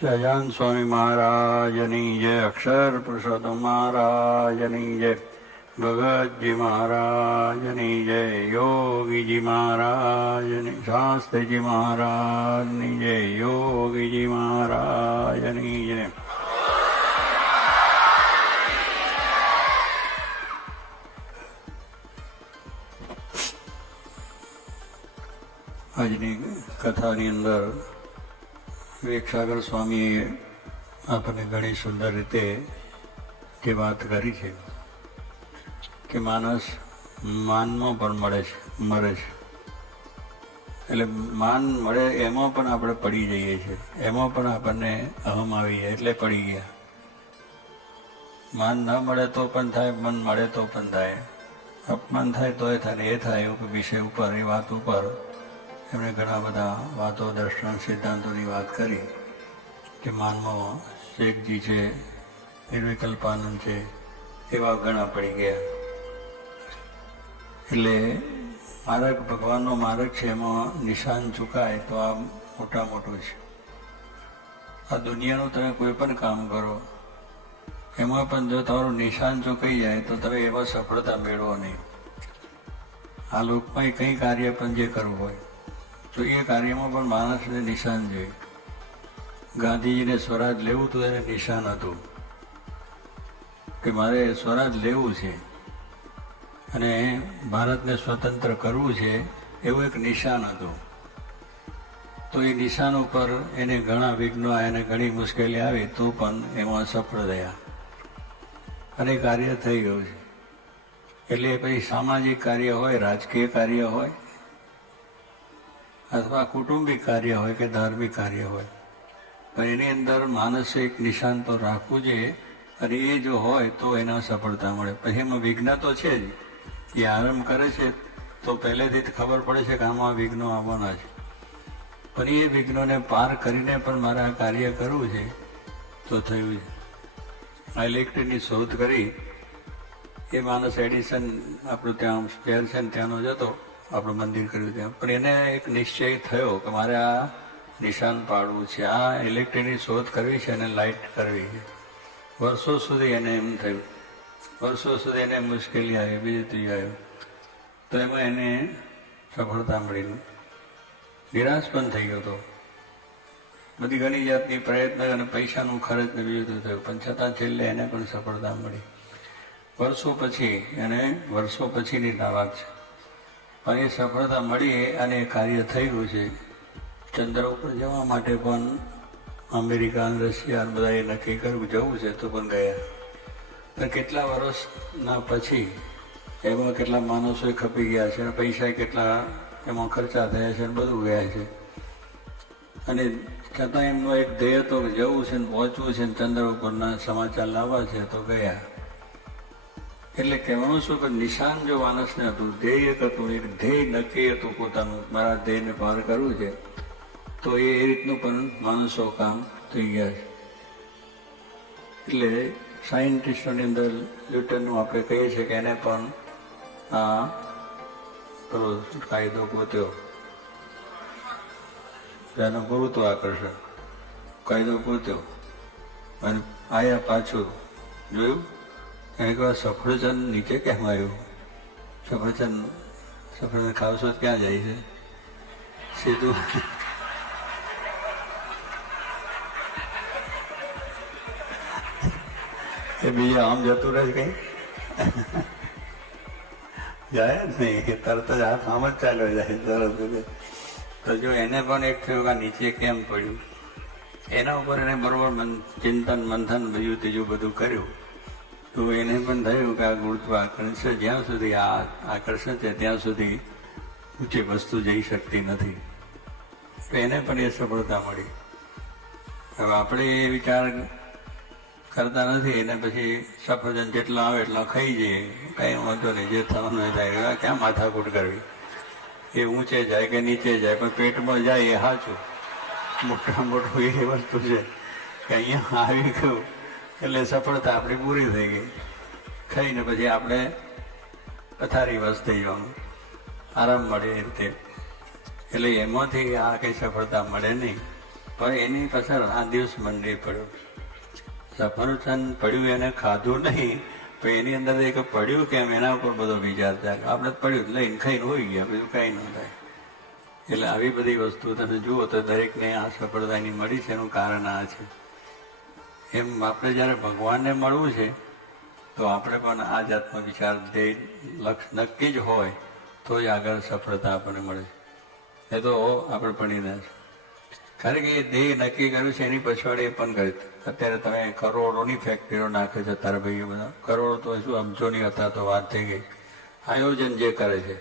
સહજાનંદ સ્વામી મહારાજની જય, અક્ષર પુરુષોત્તમ મહારાજની જય, ભગતજી મહારાજની જય, યોગીજી મહારાજની, શાસ્ત્રીજી મહારાજની જય, યોગીજી મહારાજની જય. આજની કથાની અંદર વિવેકસાગર સ્વામીએ આપણને ઘણી સુંદર રીતે જે વાત કરી છે કે માણસ માનમાં પણ મરે છે. એટલે માન મળે એમાં પણ આપણે પડી જઈએ છીએ, એમાં પણ આપણને અહમ આવી જાય એટલે પડી ગયા. માન ન મળે તો પણ થાય, મન મળે તો પણ થાય, અપમાન થાય તોય થાય, એ થાય એવું વિષય ઉપર, એ વાત ઉપર એમણે ઘણા બધા વાતો, દર્શન, સિદ્ધાંતોની વાત કરી કે માનમાં શેખજી છે, નિર્વિકલ્પાનંદ છે, એવા ઘણા પડી ગયા. એટલે માર્ગ, ભગવાનનો માર્ગ છે, એમાં નિશાન ચૂકાય તો આ મોટા મોટું છે. આ દુનિયાનું તમે કોઈ પણ કામ કરો એમાં પણ જો તમારું નિશાન ચૂકાઈ જાય તો તમે એમાં સફળતા મેળવો નહીં. આ લોકમાં કંઈ કાર્ય પણ જે કરવું હોય તો એ કાર્યમાં પણ માણસને નિશાન જોઈએ. ગાંધીજીને સ્વરાજ લેવું હતું, એને નિશાન હતું કે મારે સ્વરાજ લેવું છે અને ભારતને સ્વતંત્ર કરવું છે, એવું એક નિશાન હતું. તો એ નિશાન ઉપર એને ઘણા વિઘ્નો, એને ઘણી મુશ્કેલી આવી તો પણ એમાં સફળ થયા અને કાર્ય થઈ ગયું છે. એટલે પછી સામાજિક કાર્ય હોય, રાજકીય કાર્ય હોય અથવા કુટુંબિક કાર્ય હોય કે ધાર્મિક કાર્ય હોય, પણ એની અંદર માણસે એક નિશાન તો રાખવું જોઈએ અને એ જો હોય તો એને સફળતા મળે. પછી એમાં વિઘ્ન તો છે જ, એ આરંભ કરે છે તો પહેલેથી જ ખબર પડે છે કે આમાં વિઘ્નો આવવાના છે, પણ એ વિઘ્નોને પાર કરીને પણ મારે આ કાર્ય કરવું છે તો થયું છે. આ ઇલેક્ટ્રિકની શોધ કરી એ માણસ એડિસન આપણું ત્યાં શહેર છે ને ત્યાંનો જતો, આપણું મંદિર કર્યું ત્યાં, પણ એને એક નિશ્ચય થયો કે મારે આ નિશાન પાડવું છે, આ ઇલેક્ટ્રિકની શોધ કરવી છે અને લાઇટ કરવી છે. વર્ષો સુધી એને એમ થયું, વર્ષો સુધી એને મુશ્કેલી આવી, બીજું ત્રીજું આવ્યું, તો એમાં એને સફળતા મળી. નિરાશ પણ થઈ ગયો હતો, બધી ઘણી જાતની પ્રયત્ન અને પૈસાનું ખર્ચ ને બીજું થયું, પણ છતાં છેલ્લે એને પણ સફળતા મળી. વર્ષો પછીની વાત છે, પણ એ સફળતા મળી અને એ કાર્ય થઈ ગયું છે. ચંદ્ર ઉપર જવા માટે પણ અમેરિકા, રશિયા બધા એ નક્કી કર્યું જવું છે તો પણ ગયા. પણ કેટલા વર્ષના પછી એમાં કેટલા માણસો ખપી ગયા છે અને પૈસા કેટલા એમાં ખર્ચા થયા છે અને બધું ગયા છે, અને છતાં એમનો એક ધ્યેય તો જવું છે ને પહોંચવું છે ને ચંદ્ર ઉપરના સમાચાર લાવવા છે તો ગયા. એટલે કહેવાનું શું કે નિશાન જો માણસને હતું, ધ્યેય હતું, એક ધ્યેય નક્કી હતું પોતાનું, મારા ધ્યેયને પાર કરવું છે, તો એ રીતનું પણ માણસો કામ થઈ ગયા છે. એટલે સાયન્ટિસ્ટોની અંદર ન્યૂટનનું આપણે કહીએ છીએ કે એને પણ આ પેલો કાયદો ગોત્યો, એનો ગુરુત્વાકર્ષણ કાયદો ગોત્યો અને આયા પાછું જોયું. એક વાર સફરજન નીચે કેમ આવ્યું? સફરજન ખાવશો ક્યાં જાય છે? સીધું એ બીજા આમ જતું રહે કઈ જાય જ નહીં, તરત જ હાથ આમ જ ચાલ્યો જાય તરત. તો જો એને પણ એક થયું કે નીચે કેમ પડ્યું, એના ઉપર એને બરોબર ચિંતન, મંથન, બીજું ત્રીજું બધું કર્યું તો એને પણ થયું કે આ ગુરુત્વાકર્ષણ છે, જ્યાં સુધી આ આકર્ષણ છે ત્યાં સુધી ઊંચી વસ્તુ જઈ શકતી નથી. તો એને પણ એ સફળતા મળી. હવે આપણે એ વિચાર કરતા નથી, એને પછી સફરજન જેટલા આવે એટલા ખાઈ જઈએ, કંઈ વાંધો નહીં, જે થવાનું એ થાય, ક્યાં માથાકૂટ કરવી. એ ઊંચે જાય કે નીચે જાય પણ પેટમાં જાય એ સાચું. મોટા મોટું એ વસ્તુ છે કે અહીંયા આવી ગયું એટલે સફળતા આપણી પૂરી થઈ ગઈ. ખાઈને પછી આપણે પથારી વસ થઈ જવાનું, આરામ મળે એ રીતે. એટલે એમાંથી આ કંઈ સફળતા મળે નહીં, પણ એની પાછળ આ દિવસ મંડી પડ્યો. સફરજન પડ્યું એને ખાધું નહીં, પણ એની અંદર એક પડ્યું કેમ એના ઉપર બધો વિચાર થાય. આપણે પડ્યું લઈને ખાઈને હોઈ ગયા, બીજું કાંઈ ન થાય. એટલે આવી બધી વસ્તુ તમે જુઓ તો દરેકને આ સફળતાની મળી છે એનું કારણ આ છે. એમ આપણે જ્યારે ભગવાનને મળવું છે તો આપણે પણ આ જાતનો વિચાર ધ્યેય લક્ષ્ય નક્કી જ હોય તો જ આગળ સફળતા આપણને મળે. એ તો આપણે પડીને છે. કારણ કે એ ધ્યેય નક્કી કર્યું છે એની પછવાડે એ પણ કર્યું. અત્યારે તમે કરોડોની ફેક્ટરીઓ નાખે છે તારા ભાઈઓ બધા. કરોડો તો શું અબજોની હતા તો વાત થઈ ગઈ. આયોજન જે કરે છે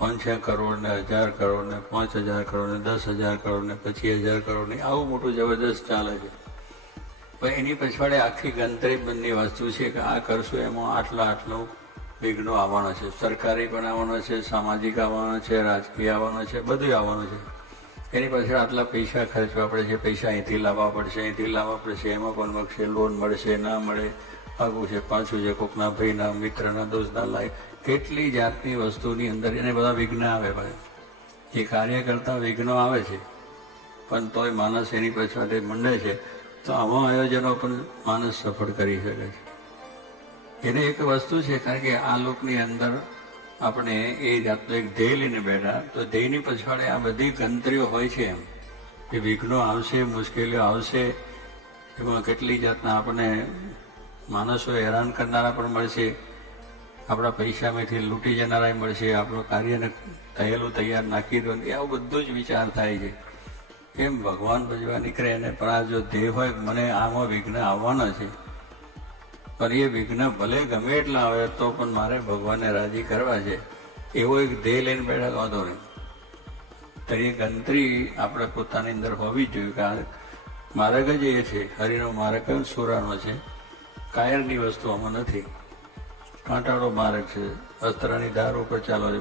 5 કરોડ ને 1000 કરોડ ને 5000 કરોડ ને 10,000 કરોડ ને 25,000 કરોડ ને આવું મોટું જબરદસ્ત ચાલે છે. પણ એની પછવાડે આખી ગણતરીબંધની વસ્તુ છે કે આ કરશું એમાં આટલું વિઘ્નો આવવાનો છે. સરકારી પણ આવવાનો છે, સામાજિક આવવાનો છે, રાજકીય આવવાનો છે, બધું આવવાનું છે. એની પાછળ આટલા પૈસા ખર્ચવા પડે છે, પૈસા અહીંથી લાવવા પડશે, અહીંથી લાવવા પડશે, એમાં પણ મળશે, લોન મળશે ના મળે, આગું છે પાછું છે, કોકના ભાઈના મિત્રના દોસ્તના લાય, કેટલી જાતની વસ્તુની અંદર એને બધા વિઘ્ન આવે. ભાઈ એ કાર્ય કરતા વિઘ્નો આવે છે પણ તોય માણસ એની પાછળ મંડે છે. તો આવા આયોજનો પણ માણસ સફળ કરી શકે છે. એને એક વસ્તુ છે કારણ કે આ લોકની અંદર આપણે એ જાતનો એક ધ્યેય લઈને બેઠા તો ધ્યેયની પછવાડે આ બધી ગણતરીઓ હોય છે. એમ કે વિઘ્નો આવશે, મુશ્કેલીઓ આવશે, એમાં કેટલી જાતના આપણને માણસો હેરાન કરનારા પણ મળશે, આપણા પૈસામાંથી લૂંટી જનારા મળશે, આપણું કાર્યને થયેલું તૈયાર નાખી દો, આવું બધું જ વિચાર થાય છે. કેમ ભગવાન ભજવા નીકળે અને પણ આ જો ધ્યેય હોય મને આમાં વિઘ્ન આવવાના છે, પણ એ વિઘ્ન ભલે ગમે એટલા આવે તો પણ મારે ભગવાનને રાજી કરવા છે, એવો એક ધ્યેય લઈને બેઠા વાંધો નહીં. તો એ ગણતરી આપણે પોતાની અંદર હોવી જ જોઈએ કે આ માર્ગ જ એ છે, હરિનો માર્ગ સુરાનો છે, કાયરની વસ્તુ આમાં નથી. કાંટાળો માર્ગ છે, અસ્ત્રની ધાર ઉપર ચાલો છે,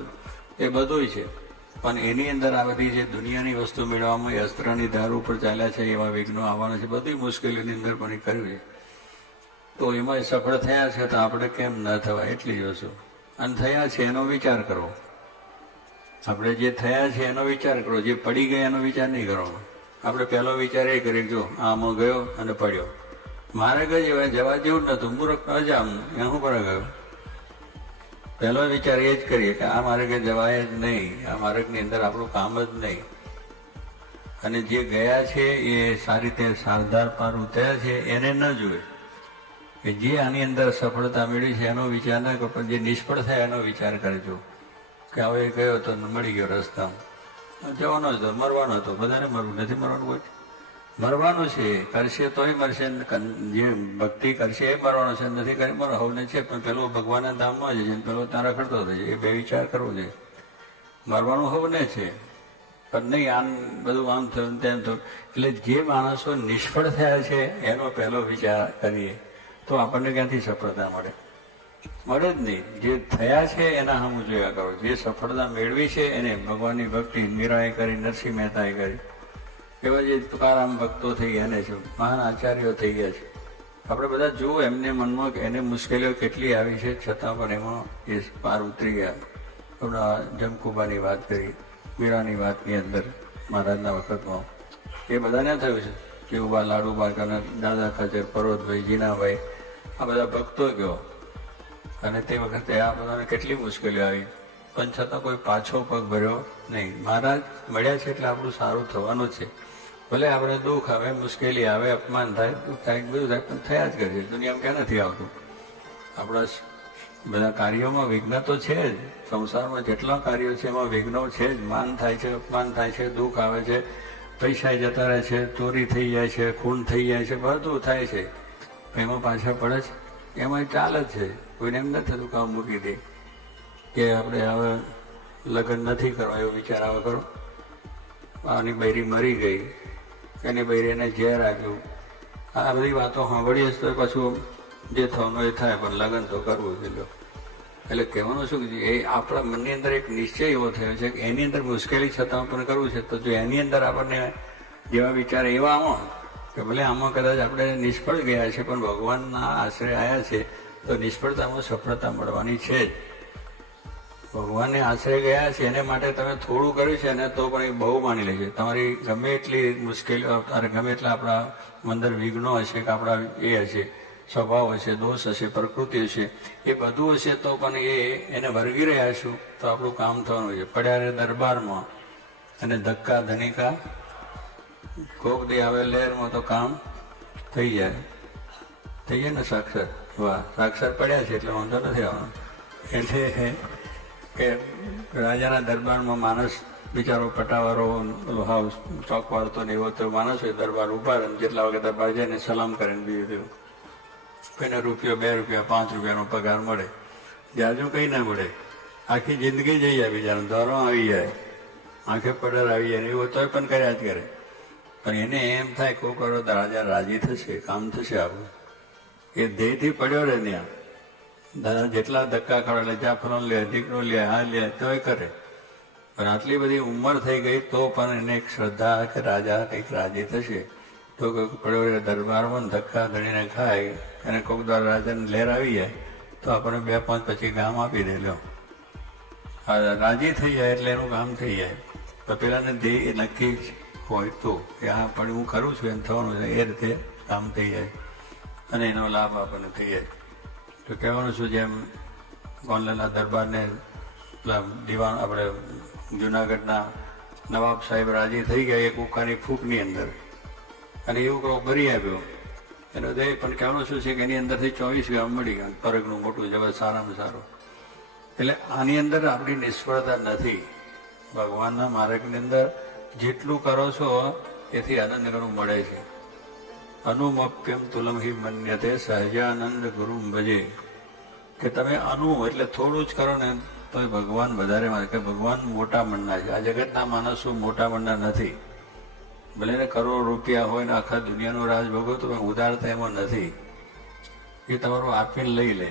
એ બધું છે. પણ એની અંદર આ બધી જે દુનિયાની વસ્તુ મેળવવામાં એ અસ્ત્રની ધાર ઉપર ચાલ્યા છે, એવા વિઘ્નો આવવાના છે. બધી મુશ્કેલીની અંદર પણ એ કર્યું છે. તો એમાં સફળ થયા છે તો આપણે કેમ ન થવા, એટલી જ વસ્તુ. અને થયા છે એનો વિચાર કરવો. આપણે જે થયા છે એનો વિચાર કરો, જે પડી ગયા એનો વિચાર નહીં કરવાનો. આપણે પહેલો વિચાર એ કરીએ જો આમાં ગયો અને પડ્યો, માર્ગ જ એવા જવા જેવું જ નહોતું, મૂર્ખ અજામ હું પર ગયો. પહેલો વિચાર એ જ કરીએ કે આ માર્ગે જવાય જ નહીં, આ માર્ગની અંદર આપણું કામ જ નહીં. અને જે ગયા છે એ સારી રીતે સારધાર પાર ઉતર્યા છે એને ન જોઈએ કે જે આની અંદર સફળતા મેળવી છે એનો વિચાર ના કરો, પણ જે નિષ્ફળ થાય એનો વિચાર કરજો કે હવે ગયો તો મળી ગયો રસ્તા, જવાનો હતો, મરવાનો હતો, બધાને મરવું નથી, મરવાનું કોઈ મરવાનું છે, કરશે તોય મરશે, જે ભક્તિ કરશે એ મરવાનો છે, નથી કરી મરવાને છે. પણ પેલો ભગવાનના ધામમાં જ છે, પેલો ત્યાં રખડતો થશે, એ બે વિચાર કરવો જોઈએ. મરવાનું હોવને છે પણ નહીં આમ બધું આમ થયું તેમ થયું. એટલે જે માણસો નિષ્ફળ થયા છે એનો પહેલો વિચાર કરીએ તો આપણને ક્યાંથી સફળતા મળે? મળે જ નહીં. જે થયા છે એના હમ જોયા કરો. જે સફળતા મેળવી છે એને ભગવાનની ભક્તિ મીરાએ કરી, નરસિંહ મહેતાએ કરી, એવા જે તુકારામ ભક્તો થઈ ગયા એને છે, મહાન આચાર્યો થઈ ગયા છે. આપણે બધા જુઓ એમને મનમાં કે એને મુશ્કેલીઓ કેટલી આવી છે છતાં પણ એમાં એ પાર ઉતરી ગયા. હમણાં જમકુબાની વાત કરી, મીરાની વાતની અંદર મહારાજના વખતમાં એ બધાને થયું છે. કેવુબા, લાડુબા, દાદા ખાચર, પર્વતભાઈ, જીનાભાઈ, આ બધા ભક્તો ગયો અને તે વખતે આ બધાને કેટલી મુશ્કેલીઓ આવી પણ છતાં કોઈ પાછો પગ ભર્યો નહીં. મહારાજ મળ્યા છે એટલે આપણું સારું થવાનું જ છે. ભલે આપણે દુઃખ આવે, મુશ્કેલી આવે, અપમાન થાય, દુઃખ થાય, બધું થાય, પણ થયા જ કરે છે. દુનિયામાં ક્યાં નથી આવતું? આપણા બધા કાર્યોમાં વિઘ્ન તો છે જ. સંસારમાં જેટલા કાર્યો છે એમાં વિઘ્નો છે જ. માન થાય છે, અપમાન થાય છે, દુઃખ આવે છે, પૈસા જતા રહે છે, ચોરી થઈ જાય છે, ખૂન થઈ જાય છે, બધું થાય છે. એમાં પાછા પડે છે, એમાં ચાલે જ છે. કોઈને એમ નથી થતું કામ મૂકી દે કે આપણે હવે લગ્ન નથી કરવા એવો વિચાર આવે કરો. આની બૈરી મરી ગઈ, એની બૈરીને ઝેર આપ્યું, આ બધી વાતો સાંભળીએ તો પાછું જે થવાનું એ થાય, પણ લગ્ન તો કરવું જ. એટલે કહેવાનું શું કે એ આપણા મનની અંદર એક નિશ્ચય એવો થયો છે કે એની અંદર મુશ્કેલી છતાં પણ કરવું છે. તો જો એની અંદર આપણને જેવા વિચાર એવા આમાં કે ભલે આમાં કદાચ આપણે નિષ્ફળ ગયા છે પણ ભગવાનના આશ્રય આવ્યા છે તો નિષ્ફળતામાં સફળતા મળવાની છે જ. ભગવાનને આશ્રય ગયા છે એને માટે તમે થોડું કર્યું છે ને તો પણ એ બહુ માની લે છે. તમારી ગમે એટલી મુશ્કેલીઓ, ગમે એટલા આપણા અંદર વિઘ્નો હશે કે આપણા એ હશે, સ્વભાવ હશે, દોષ હશે, પ્રકૃતિ હશે, એ બધું હશે તો પણ એને વર્ગી રહ્યા છું તો આપણું કામ થવાનું છે. પડ્યા રે દરબારમાં અને ધક્કા ધનિકા કોક દે આવે લહેરમાં તો કામ થઈ જાય ને સાક્ષર. વાહ, સાક્ષર પડ્યા છે એટલે વાંધો નથી આવવાનો. એટલે કે રાજાના દરબારમાં માણસ બિચારો પટાવાળો હાવ ચોક વાળતો ને એવો તો માણસ હોય, દરબાર ઉભા રહે, જેટલા વાગે દરબાર જાય ને સલામ કરે ને બીજું તેવું. કોઈને રૂપિયો, 2 રૂપિયા, 5 રૂપિયાનો પગાર મળે, જાજુ કંઈ ના મળે. આખી જિંદગી જઈ જાય બિચારો, ધોરો આવી જાય, આંખે પડર આવી જાય, એવું તોય પણ કર્યા જ કરે. પણ એને એમ થાય કોક વાર રાજા રાજી થશે, કામ થશે આપણું. એ ધ્યેયથી પડ્યો રહે ત્યાં, જેટલા ધક્કા ખવડે એટલે જાફરો લે, દીકરો લે, આ લે, તોય કરે. પણ આટલી બધી ઉંમર થઈ ગઈ તો પણ એને એક શ્રદ્ધા કે રાજા કંઈક રાજી થશે તો પડ્યો રહે દરબારમાં ધક્કા ધણીને ખાય અને કોઈક વાર રાજાને લહેર આવી જાય તો આપણને 2-5 પછી ગામ આપી દે. લો, રાજી થઈ જાય એટલે એનું કામ થઈ જાય. તો પેલાને ધ્યેય નક્કી હોય તો કે હા પણ હું કરું છું એમ થવાનું છે, એ રીતે કામ થઈ જાય અને એનો લાભ આપણને થઈ જાય. તો કહેવાનું છું, જેમ ગોંડલના દરબારને પેલા દિવાન આપણે જુનાગઢના નવાબ સાહેબ રાજી થઈ ગયા એક ઉકાની ફૂંકની અંદર, અને એવું કહો ભરી આપ્યો એનો દે. પણ કહેવાનું શું છે કે એની અંદરથી 24 ગામ મળી ગયા, પરગનું મોટું જબર, સારામાં સારું. એટલે આની અંદર આપણી નિષ્ફળતા નથી. ભગવાનના માર્ગની અંદર જેટલું કરો છો એથી આનંદ ઘણું મળે છે. અનુમપ્યમ તુલમ હિ મન્યતે સહજાનંદ ગુરુમ ભજે. કે તમે એટલે થોડું જ કરો ને તો ભગવાન વધારે માને. કે ભગવાન મોટા મનના છે. આ જગતના માણસો મોટા મનના નથી. ભલે ને કરોડ રૂપિયા હોય ને આખા દુનિયાનો રાજ ભોગવો તો ઉદારતા એમાં નથી. એ તમારું આપીને લઈ લે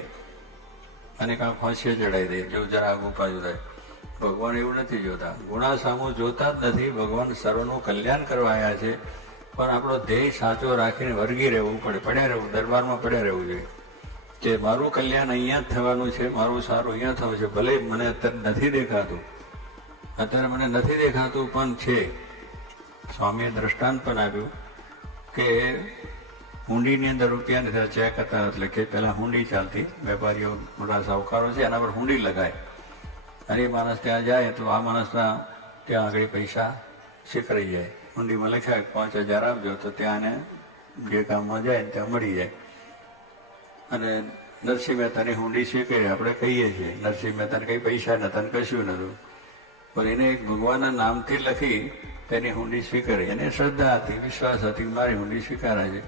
અને કાં ફાંસીએ ચડાવી દે જો જરા ઉપાજુ થાય. ભગવાન એવું નથી જોતા, ગુણા સામું જોતા જ નથી. ભગવાન સર્વનું કલ્યાણ કરવા આવ્યા છે, પણ આપણો ધ્યેય સાચો રાખીને વર્ગી રહેવું પડે, પડ્યા રહેવું, દરબારમાં પડ્યા રહેવું જોઈએ કે મારું કલ્યાણ અહીંયા જ થવાનું છે, મારું સારું અહીંયા થવાનું છે. ભલે મને અત્યારે નથી દેખાતું, પણ છે. સ્વામીએ દ્રષ્ટાંત પણ આપ્યું કે હુંડીની અંદર રૂપિયા નથી, ચેક હતા. એટલે કે પહેલાં હુંડી ચાલતી, વેપારીઓ મોટા સાહુકારો છે એના પર હુંડી લગાય અને એ માણસ ત્યાં જાય તો આ માણસના ત્યાં આગળ પૈસા શીખરાઈ જાય. હુંડીમાં લખ્યા 5,000 આપજો તો ત્યાં એને જે કામમાં જાય ત્યાં મળી જાય. અને નરસિંહ મહેતાની હુંડી સ્વીકારી આપણે કહીએ છીએ, નરસિંહ મહેતાને કંઈ પૈસા નહોતા ને કશું નહોતું, પણ એને એક ભગવાનના નામથી લખી તેની હુંડી સ્વીકારી. એને શ્રદ્ધા હતી, વિશ્વાસ હતી, મારી હુંડી સ્વીકારે છે.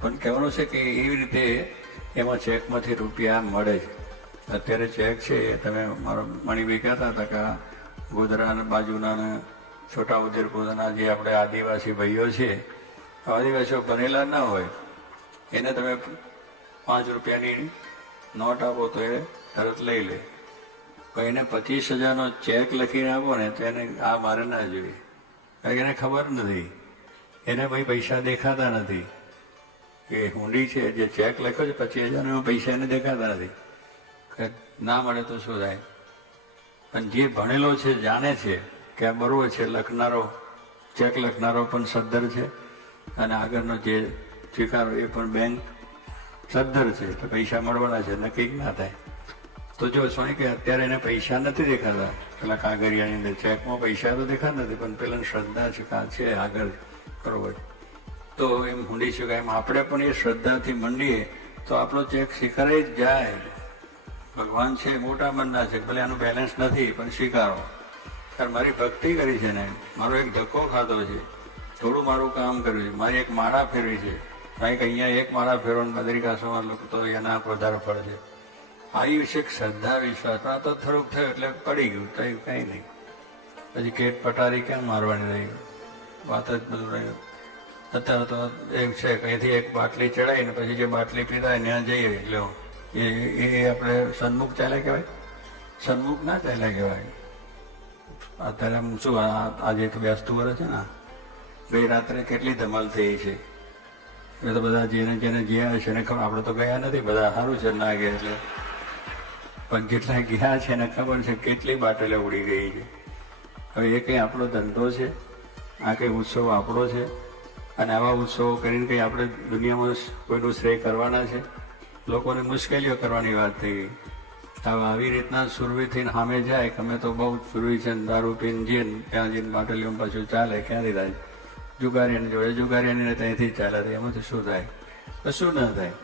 પણ કહેવાનું છે કે એવી રીતે એમાં ચેકમાંથી રૂપિયા મળે છે. અત્યારે ચેક છે, તમે મારો મણિભાઈ કહેતા હતા કે ગોધરા બાજુના ને છોટા ઉદેપુરના જે આપણે આદિવાસી ભાઈઓ છે, આદિવાસીઓ બનેલા ના હોય, એને તમે 5 રૂપિયાની નોટ આપો તો એ તરત લઈ લે. પણ એને 25,000નો ચેક લખીને આપો ને તો એને આ મારે ના જોઈએ, કારણ કે એને ખબર નથી, એને ભાઈ પૈસા દેખાતા નથી. એ હુંડી છે, જે ચેક લખ્યો છે 25,000 પૈસા એને દેખાતા નથી. ના મળે તો શું થાય? પણ જે ભણેલો છે, જાણે છે કે આ બરોબર છે, લખનારો, ચેક લખનારો પણ સદ્ધર છે અને આગળનો જે સ્વીકારો એ પણ બેંક સદ્ધર છે, તો પૈસા મળવાના છે, નક્કી ના થાય. તો જો સ્વામી કે અત્યારે એને પૈસા નથી દેખાતા, પેલા કાગળિયાની અંદર ચેકમાં પૈસા તો દેખાતા નથી, પણ પેલા શ્રદ્ધા છે આગળ, બરોબર. તો એમ હુંડી શકાય. એમ આપણે પણ એ શ્રદ્ધાથી મંડીએ તો આપણો ચેક સ્વીકારાઈ જ જાય. ભગવાન છે મોટા મનના છે, ભલે આનું બેલેન્સ નથી પણ સ્વીકારો. કારણ મારી ભક્તિ કરી છે ને, મારો એક ધક્કો ખાધો છે, થોડું મારું કામ કર્યું છે, મારી એક માળા ફેરવી છે, કારણ કે અહીંયા એક માળા ફેરવાનું બદ્રિકાશ્રમમાં લોકો તો એના વધારે પડે છે. આવી વિશે શ્રદ્ધા વિશ્વાસ. પણ આ તો થોડુંક થયું એટલે પડી ગયું, થયું કંઈ નહીં. પછી કેટ પટારી કેમ મારવાની રહી, વાત જ બધું રહ્યું. અત્યારે તો એમ છે કે અહીંથી એક બાટલી ચડાવીને પછી જે બાટલી પીતા ત્યાં જઈએ એટલે એ આપણે સન્મુખ ચાલ્યા કહેવાય, સન્મુખ ના ચાલ્યા કહેવાય. અત્યારે આમ શું, આજે તો 82 વર્ષ છે ને, ગઈ રાત્રે કેટલી ધમાલ થઈ છે. એ તો બધા જેને જેને જ્યાં હશે ને ખબર, આપણે તો ગયા નથી, બધા સારું છે ના ગયા એટલે. પણ જેટલા ગયા છે એને ખબર છે કેટલી બાટલે ઉડી ગઈ છે. હવે એ કંઈ આપણો ધંધો છે? આ કંઈ ઉત્સવ આપણો છે? અને આવા ઉત્સવો કરીને કંઈ આપણે દુનિયામાં કોઈનું શ્રેય કરવાના છે? લોકોને મુશ્કેલીઓ કરવાની વાત થઈ ગઈ. હવે આવી રીતના સુરવી થઈને સામે જાય કે અમે તો બહુ સુરવી છે, દારૂ પીને જઈને ત્યાં જઈને બાટલીઓ પાછું ચાલે, ક્યાંથી થાય? જુગારીને જોડે જુગારીને ત્યાંથી ચાલે, એમાંથી શું થાય? કશું ના થાય.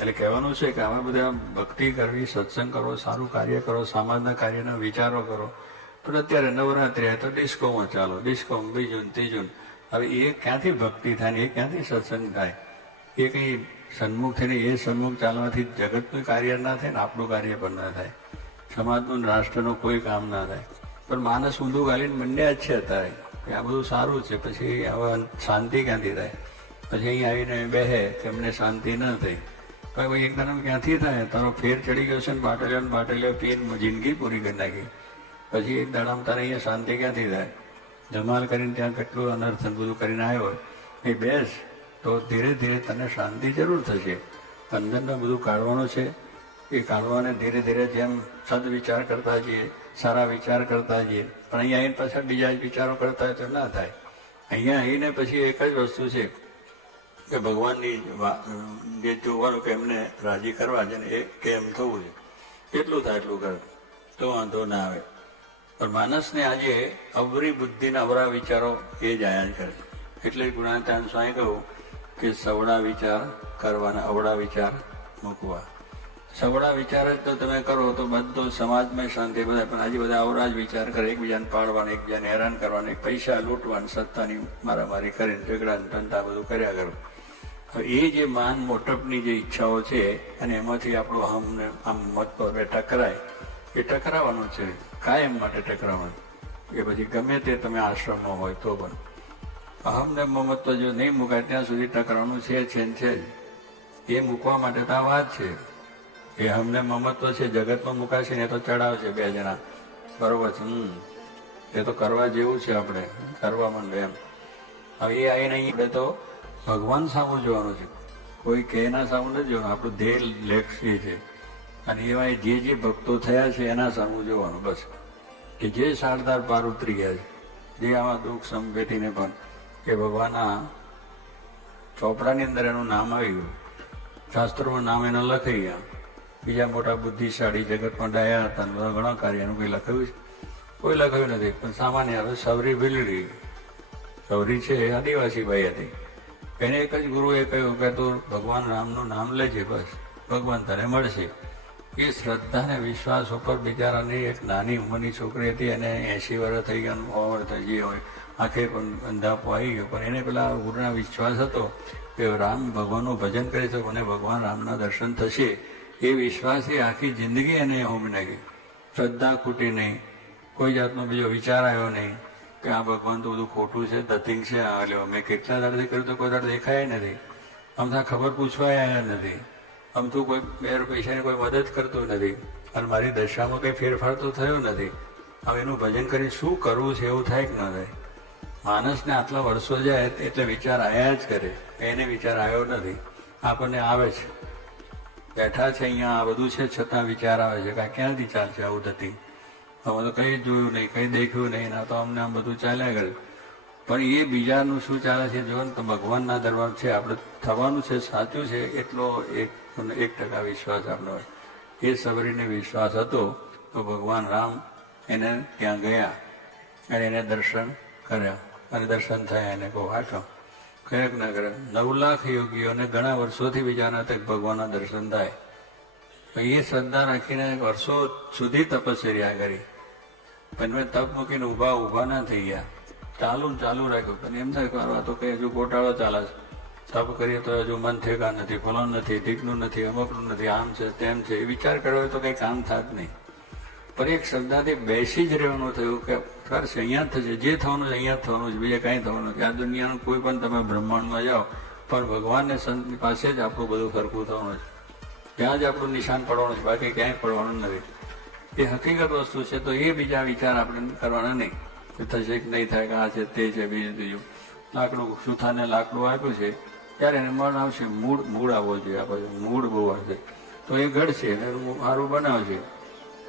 એટલે કહેવાનું છે કે આવા બધા ભક્તિ કરવી, સત્સંગ કરો, સારું કાર્ય કરો, સમાજના કાર્યના વિચારો કરો. પણ અત્યારે નવરાત્રિ આવે તો ડિસ્કોમાં ચાલો, ડિસ્કોમાં બીજું ત્રીજું. હવે એ ક્યાંથી ભક્તિ થાય ને એ ક્યાંથી સત્સંગ થાય? એ કંઈ સન્મુખ થઈને એ સન્મુખ ચાલવાથી જગતનું કાર્ય ના થાય ને આપણું કાર્ય પણ ના થાય, સમાજનું રાષ્ટ્રનું કોઈ કામ ના થાય. પણ માણસ ઊંધું ગાલીને મંડ્યા જ છે અત્યારે કે આ બધું સારું છે, પછી હવે શાંતિ ક્યાંથી થાય? પછી અહીં આવીને બેહે કે અમને શાંતિ ન થઈ. ભાઈ એકદમ ક્યાંથી થાય? તારો ફેર ચડી ગયો છે ને બાટલીઓ પીને જિંદગી પૂરી કરી નાખી. પછી એક દાડામાં તારે અહીંયા શાંતિ ક્યાંથી થાય? ધમાલ કરીને ત્યાં કેટલું અનર્થ બધું કરીને આવ્યો એ બેસ તો ધીરે ધીરે તને શાંતિ જરૂર થશે. અંદરનું બધું કાઢવાનું છે, એ કાઢવાને ધીરે ધીરે જેમ સદવિચાર કરતા જઈએ, સારા વિચાર કરતા જઈએ. પણ અહીંયા આવીને પાછા બીજા જ વિચારો કરતા હોય તો ના થાય. અહીંયા આવીને પછી એક જ વસ્તુ છે કે ભગવાનની જે જોવાનું કે એમને રાજી કરવા છે ને એ કેમ થવું છે, એટલું થાય એટલું કરે તો વાંધો ના આવે. પણ માણસને આજે અવરી બુદ્ધિના અવરા વિચારો એ જ આયા જ કરે. એટલે ગુણાતાન સ્વામી કહ્યું કે સવડા વિચાર કરવાના, અવળા વિચાર મૂકવા. સવડા વિચાર જ તો તમે કરો તો બધો સમાજમાં શાંતિ બધા. પણ આજે બધા અવરા જ વિચાર કરે, એકબીજાને પાડવાના, એકબીજાને હેરાન કરવાના, પૈસા લૂંટવાના, સત્તાની મારામારી કરીને ઝઘડા ધંધા બધું કર્યા કરો. હવે એ જે માન મોટપની જે ઈચ્છાઓ છે અને એમાંથી આપણું અહમને આમ મતભેદ ટકરાય, એ ટકરાવાનું છે, કાયમ માટે ટકરાવાનું. એ પછી ગમે તે તમે આશ્રમમાં હોય તો પણ અહમને મમત્વ જો નહીં મુકાય ત્યાં સુધી ટકરાવાનું છે જ. એ મૂકવા માટે તો આ વાત છે. એ અમને મમત્વ છે જગતમાં મુકાશે ને એ તો ચડાવ છે બે જણા, બરોબર છે. એ તો કરવા જેવું છે, આપણે કરવા માંડે એમ. હવે એ આવીને અહીં આપણે તો ભગવાન સામું જોવાનું છે, કોઈ કહેના સામું નથી જોવાનું. આપણું ધ્યેય લક્ષ્ય છે અને એવા જે ભક્તો થયા છે એના સામું જોવાનું બસ. કે જે શારદાર પાર ઉતરી ગયા છે, જે આવા દુઃખ સંપેટીને પણ કે ભગવાનના ચોપડાની અંદર એનું નામ આવ્યું, શાસ્ત્રોમાં નામ એના લખાઈ ગયા. બીજા મોટા બુદ્ધિશાળી જગતમાં ડાયા હતા, બધા ઘણા કાર્ય એનું કંઈ લખાયું છે? કોઈ લખાયું નથી. પણ સામાન્ય હવે સવરી ભીલડી, સવરી છે એ આદિવાસી ભાઈ હતી. એને એક જ ગુરુએ કહ્યું કે તું ભગવાન રામનું નામ લેજે, બસ ભગવાન તને મળશે. એ શ્રદ્ધા અને વિશ્વાસ ઉપર બિચારાની એક નાની ઉંમરની છોકરી હતી, એને 80 વર્ષ થઈ ગયા, 100 વર્ષ થઈ જે હોય, આંખે પણ અંધાપો આવી ગયો. પણ એને પેલા ગુરુના વિશ્વાસ હતો કે રામ ભગવાનનું ભજન કરી શકું અને ભગવાન રામના દર્શન થશે. એ વિશ્વાસથી આખી જિંદગી એને હોમી નાખી. શ્રદ્ધા ખૂટી નહીં, કોઈ જાતનો બીજો વિચાર આવ્યો નહીં કે આ ભગવાન તો બધું ખોટું છે, ધતિંગ છે. એટલે મેં કેટલા દાડથી કર્યું તો કોઈ દાડ દેખાય નથી, આમ તો ખબર પૂછવા આવ્યા નથી, આમ તો કોઈ 2 પૈસાની કોઈ મદદ કરતું નથી અને મારી દશામાં કંઈ ફેરફાર તો થયો નથી. હવે એનું ભજન કરી શું કરવું છે એવું થાય કે ના થાય? માણસને આટલા વર્ષો જાય એટલે વિચાર આવ્યા જ કરે, એને વિચાર આવ્યો નથી. આપણને આવે છે, બેઠા છે અહીંયા, આ બધું છે છતાં વિચાર આવે છે કે ક્યાંથી ચાલશે આવું ધતિંગ? અમે તો કંઈ જોયું નહીં, કંઈ દેખ્યું નહીં, ના તો અમને આમ બધું ચાલ્યા કરે. પણ એ બીજાનું શું ચાલે છે જો ને તો ભગવાનના દરબાર છે, આપણે થવાનું છે સાચું છે એટલો 1% વિશ્વાસ આપણો હોય. એ સબરીને વિશ્વાસ હતો તો ભગવાન રામ એને ત્યાં ગયા અને એને દર્શન કર્યા અને દર્શન થયા. એને કહો આઠો કંઈક ના કરે. 9 લાખ યોગીઓને ઘણા વર્ષોથી વિચારના હતા ભગવાનના દર્શન થાય. એ શ્રદ્ધા રાખીને વર્ષો સુધી તપશ્ચર્યા કરી. પણ મેં તપ મૂકીને ઊભા ના થઈ ગયા, ચાલુ રાખ્યું. પણ એમ થાય કરવા તો કઈ હજુ ગોટાળો ચાલે છે, તપ કરીએ તો હજુ મન થેગા નથી, ફલન નથી, ઢીકનું નથી, અમુકનું નથી, આમ છે તેમ છે. એ વિચાર કર્યો હોય તો કંઈ કામ થાત નહીં. પણ એક શ્રદ્ધાથી બેસી જ રહેવાનું થયું કે કરશે, અહીંયા જ થશે, જે થવાનું છે અહીંયા જ થવાનું છે, બીજે કાંઈ થવાનું નથી. આ દુનિયાનું કોઈ પણ તમે બ્રહ્માંડમાં જાઓ પણ ભગવાનને સંત પાસે જ આપણું બધું સરખું થવાનું છે, ત્યાં જ આપણું નિશાન પડવાનું છે, બાકી ક્યાંય પડવાનું નથી. એ હકીકત વસ્તુ છે. તો એ બીજા વિચાર આપણે કરવાના નહીં કે થશે કે નહીં થાય, કે આ છે તે છે બીજું ત્રીજું. લાકડું સુથાને લાકડું આપ્યું છે ત્યારે એને મન આવશે, મૂળ આવવો જોઈએ. આપણે મૂળ બહુ હશે તો એ ઘડશે, સારું બનાવશે.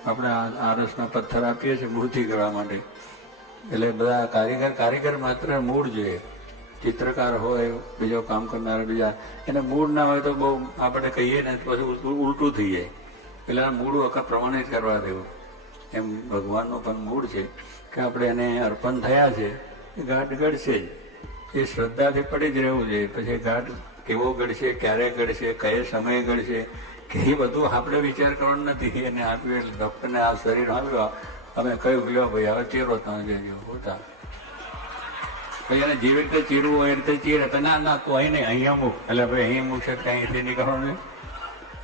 આપણે આરસના પથ્થર આપીએ છીએ મૂર્તિ કરવા માટે, એટલે બધા કારીગર માત્ર મૂળ જોઈએ. ચિત્રકાર હોય, બીજો કામ કરનાર બીજા, એને મૂળ ના હોય તો બહુ આપણે કહીએ ને પછી ઉલટું થઈ જાય. એટલે મૂળ વખત પ્રમાણિત કરવા દેવું. એમ ભગવાનનું પણ મૂળ છે કે આપણે એને અર્પણ થયા છે એ ઘાટ ઘડશે જ. એ શ્રદ્ધાથી પડી જ રહેવું જોઈએ. પછી ઘાટ કેવો ઘડશે, ક્યારે ઘડશે, કયા સમયે ઘડશે કે એ બધું આપણે વિચાર કરવાનો નથી. એને આપ્યું એટલે ડૉક્ટરને આ શરીર આવ્યું, અમે કહ્યું લ્યો ભાઈ હવે ચીરો તમે જજો હોતા. પછી એને જેવી રીતે ચીરવું હોય એ રીતે ચીરે તો ના તું અહીં નહીં અહીંયા મૂક, એટલે ભાઈ અહીં મૂકશે કે અહીંથી નીકળવાનું,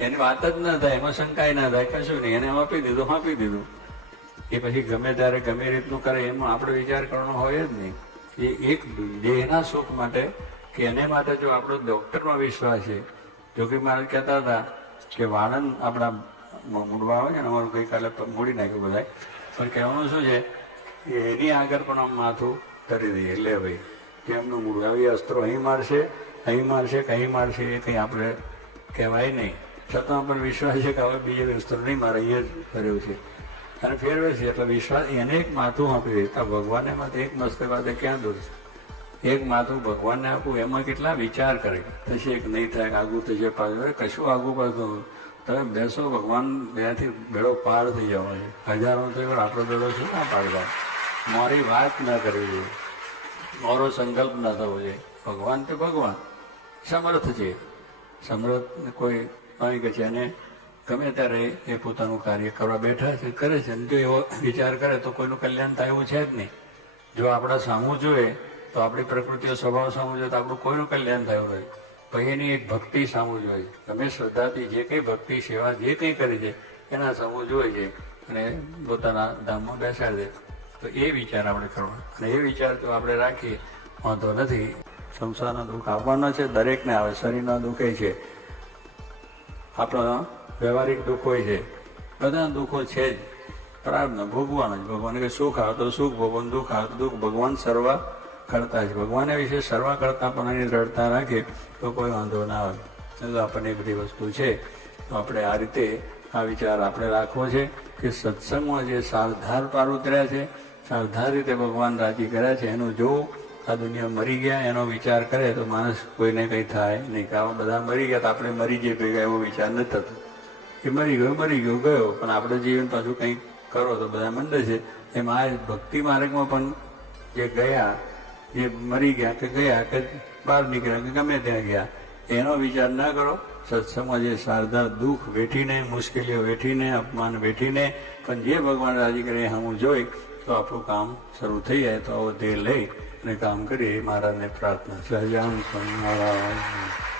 એની વાત જ ના થાય, એમાં શંકાય ના થાય, કશું નહીં. એને આપી દીધું. એ પછી ગમે ત્યારે ગમે રીતનું કરે એમાં આપણે વિચાર કરવાનો હોય જ નહીં. એ એક દેહના સુખ માટે કે એને માટે જો આપણો ડૉક્ટરમાં વિશ્વાસ છે. જોગી મહારાજ કહેતા હતા કે વાળન આપણા મૂળવા આવે છે ને, અમારું ગઈકાલે મૂડી નાખ્યું બધા, પણ કહેવાનું શું છે કે એની આગળ પણ આમ માથું ધરી દઈએ. એટલે ભાઈ કે એમનું મૂળ આવી અસ્ત્રો અહીં મારશે કે અહીં મારશે એ કંઈ આપણે કહેવાય નહીં. છતાં પણ વિશ્વાસ છે કે હવે બીજે અસ્ત્રો નહીં મારે, અહીંયા જ કર્યું છે અને ફેરવે છે. એટલે વિશ્વાસ એને એક માથું આપી દેતા ભગવાનને માટે એક મસ્તક વાતે ક્યાં દૂર છે. એક માથું ભગવાનને આપવું એમાં કેટલા વિચાર કરે, થશે કે નહીં થાય, આગું થશે પાછું, કશું આગું પાછું તમે બેસો ભગવાન બેથી બેડો પાર થઈ જવો છે. હજારો તો આપણો બેડો શું ના પાડતા. મારી વાત ના કરવી જોઈએ, મારો સંકલ્પ ના થવો જોઈએ. ભગવાન તો ભગવાન સમર્થ છે. સમર્થ કોઈ નહીં કે છે એને ગમે ત્યારે એ પોતાનું કાર્ય કરવા બેઠા છે, કરે છે. અને જો એવો વિચાર કરે તો કોઈનું કલ્યાણ થાય એવું છે જ નહીં. જો આપણા સામું જોઈએ તો આપણી પ્રકૃતિઓ સ્વભાવ સામું જોઈએ તો આપણું કોઈનું કલ્યાણ થયું નથી. પછી એની એક ભક્તિ સામું જોઈએ. તમે શ્રદ્ધાથી જે કંઈ ભક્તિ સેવા જે કંઈ કરી છે એના સામું જોઈએ છે અને પોતાના ધામમાં બેસાડી દે. તો એ વિચાર આપણે કરવાનો, અને એ વિચાર તો આપણે રાખીએ વાંધો નથી. સંસારનો દુઃખ આવવાનો છે, દરેકને આવે. શરીરના દુઃખે છે, આપણા વ્યવહારિક દુઃખ હોય છે, બધા દુઃખો છે જ. પ્રાર્થના ભોગવાનું જ. ભગવાન કે સુખ આવે તો સુખ ભગવાન, દુઃખ આવે તો દુઃખ. ભગવાન સર્વા કરતા છે. ભગવાને વિશે સર્વા કરતા પણ એની દ્રઢતા રાખે તો કોઈ વાંધો ના આવે. તો આપણને એ બધી વસ્તુ છે. તો આપણે આ રીતે આ વિચાર આપણે રાખવો છે કે સત્સંગમાં જે સારધાર પાર ઉતર્યા છે, સારધાર રીતે ભગવાન રાજી કર્યા છે, એનું જો આ દુનિયા મરી ગયા એનો વિચાર કરે તો માણસ કોઈને કંઈ થાય નહીં. કે આવા બધા મરી ગયા તો આપણે મરી જઈએ ભેગા એવો વિચાર નથી થતો. એ મરી ગયો ગયો, પણ આપણે જીવન પાછું કંઈક કરો તો બધા મંડે છે. એમ આ ભક્તિ માર્ગમાં પણ જે ગયા, જે મરી ગયા કે બહાર નીકળ્યા કે ગમે ત્યાં ગયા, એનો વિચાર ના કરો. સત્સંગમાં જે સારધાર દુઃખ વેઠીને, મુશ્કેલીઓ વેઠીને, અપમાન વેઠીને પણ જે ભગવાન રાજી કરે હું જોઈ તો આપણું કામ શરૂ થઈ જાય. તો આવો ધ્યેય લઈ અને કામ કરીએ. મહારાજને પ્રાર્થના. સહજાન સ્વામી મહારાજ.